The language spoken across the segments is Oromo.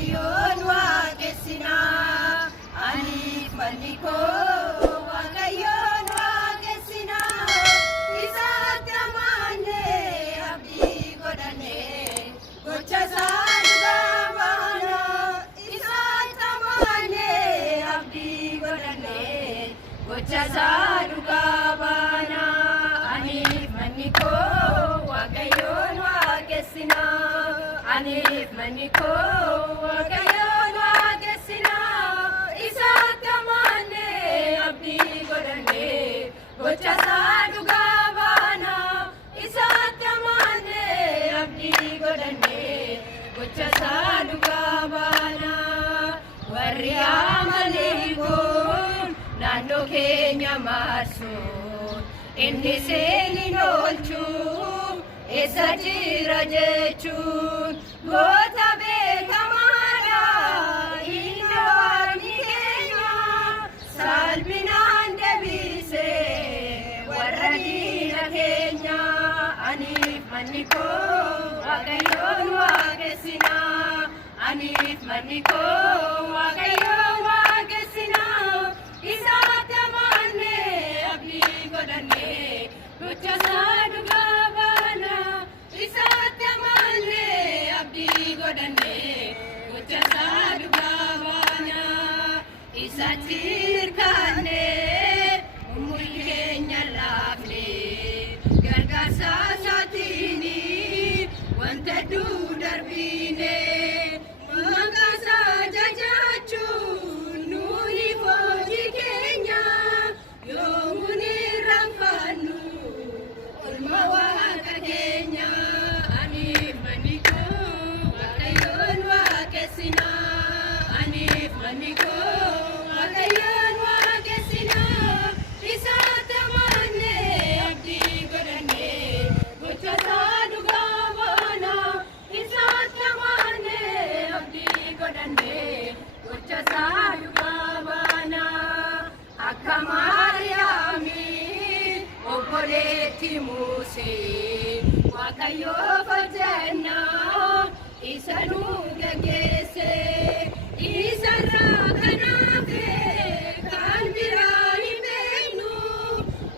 Waaqayyoon waaqessinaa aniif manni koo Waaqayyoon waaqessinaa isaatti amaannee abdii godhannee gocha isaa dhugaa baanaa isaatti amaannee abdii godhannee gocha isaa dhugaa baanaa aniif manni koo Waaqayyoon waaqessinaa aniif manni koo Waaqayyoon waaqessinaa isaatti amaannee abdii godhannee gocha isaa dhugaa baanaa isaatti amaannee abdii godhannee gocha isaa dhugaa baanaa warri amalee kun naannoo keenya marsuun inni seenii oolchuu eessa jira jechuun goota beekamaadha inni waaqni keenya salphinaan deebisee warra diina keenya aniif manni koo Waaqayyoon waaqessinaa aniif manni koo Waaqayyoon waaqessinaa isaatti amaannee abdii godhannee gocha isaa dhugaa baanaa isaatti amaannee abdii godhannee gocha isaa dhugaa baanaa isatti hirkaannee umurii keenya laafnee gargaarsa isaatiin wanta hedduu darbiinee maqaa isaa jajaachuun nuuni hojii keenya yoomuu irraanfannu olma waaqa keenya aniif manni koo Waaqayyoon waaqessinaa aniif manni koo Waaqayyoon waaqessinaa isaatti amaannee abdii godhannee gocha isaa dhugaa baanaa isaatti amaannee abdii godhannee gocha isaa dhugaa baanaa akka Maariyaamii obboleetti Musee Waaqayyoo hojjennaa isa nu geggeesse isarraa kanaafee kan biraa hin beeknu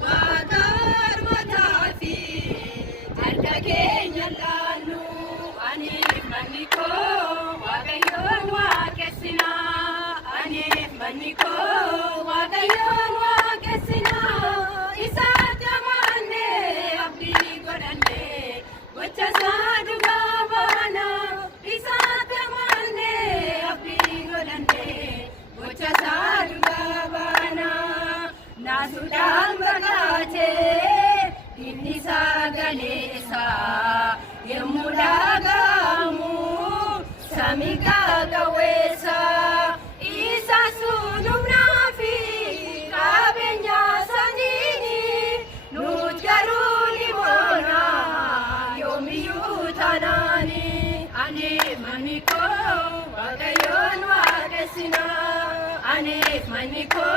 Waaqa harmataa fi adda keenya laannu aniif manni koo Waaqayyoon waaqessinaa aniif manni koo Waaqayyoon waaqessinaa isaatti amaannee abdii godhannee gocha isaa dhugaa baanaa isaatti amaannee abdii godhannee gocha isaa dhugaa baanaa naasuudhaan baqatee inni sagalee isaa yemmuu dhaga'amu samii gaaga'eessa isa sunumnaa fi qabeenya saniini nuti garuu ni boona yoomiyyuu taanaani aniif manni koo Waaqayyoon waaqessinaa aniif manni koo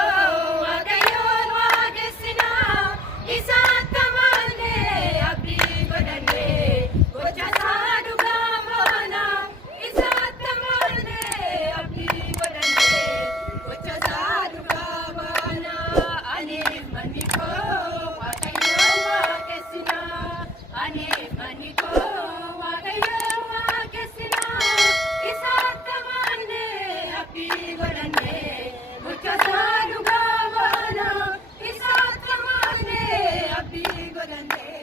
Waaqayyoon waaqessinaa isaatti amaannee abdii godhannee gocha isaa dhugaa baanaa isaatti amaannee abdii godhannee gocha isaa dhugaa baanaa aniif manni koo Waaqayyoon waaqessinaa aniif manni koo Waaqayyoon waaqessinaa isaatti amaannee abdii godhannee gocha isaa dhugaa baanaa isaatti amaannee abdii godhannee